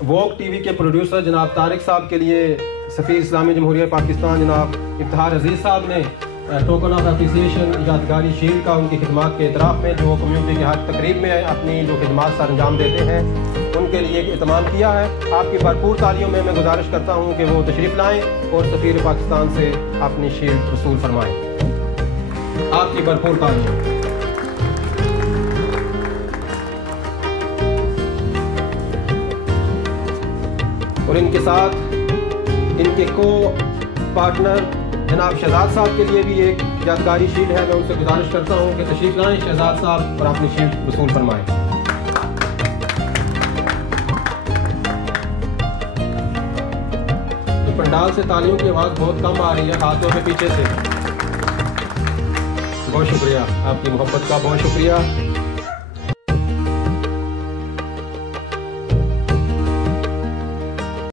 वोक TV के producer जनाब तारिक साहब के लिए सफ़ीर इस्लामी जमहूरिया पाकिस्तान जनाब इफ्तिखार अजीज़ साहब ने टोकन ऑफ एप्रिसिएशन यादगारी शील्ड का उनकी खिदमत के इतराफ़ में जो कम्युनिटी की हर तकरीब में अपनी जो खिदमत सर अंजाम देते हैं उनके लिए एहतमाम किया है। आपकी भरपूर तालियों में मैं गुजारिश करता हूँ कि वो तशरीफ़ लाएँ और सफ़ीर पाकिस्तान से अपनी शील्ड वसूल फरमाएँ। आपकी भरपूर तालियों। और इनके साथ इनके को पार्टनर जनाब शहजाद साहब के लिए भी एक यादगारी शील्ड है। मैं उनसे गुजारिश करता हूँ कि तशरीफ लाएं शहजाद साहब और अपनी शील्ड वसूल फरमाएं। तो पंडाल से तालियों की आवाज़ बहुत कम आ रही है, हाथों में पीछे से। बहुत शुक्रिया, आपकी मोहब्बत का बहुत शुक्रिया।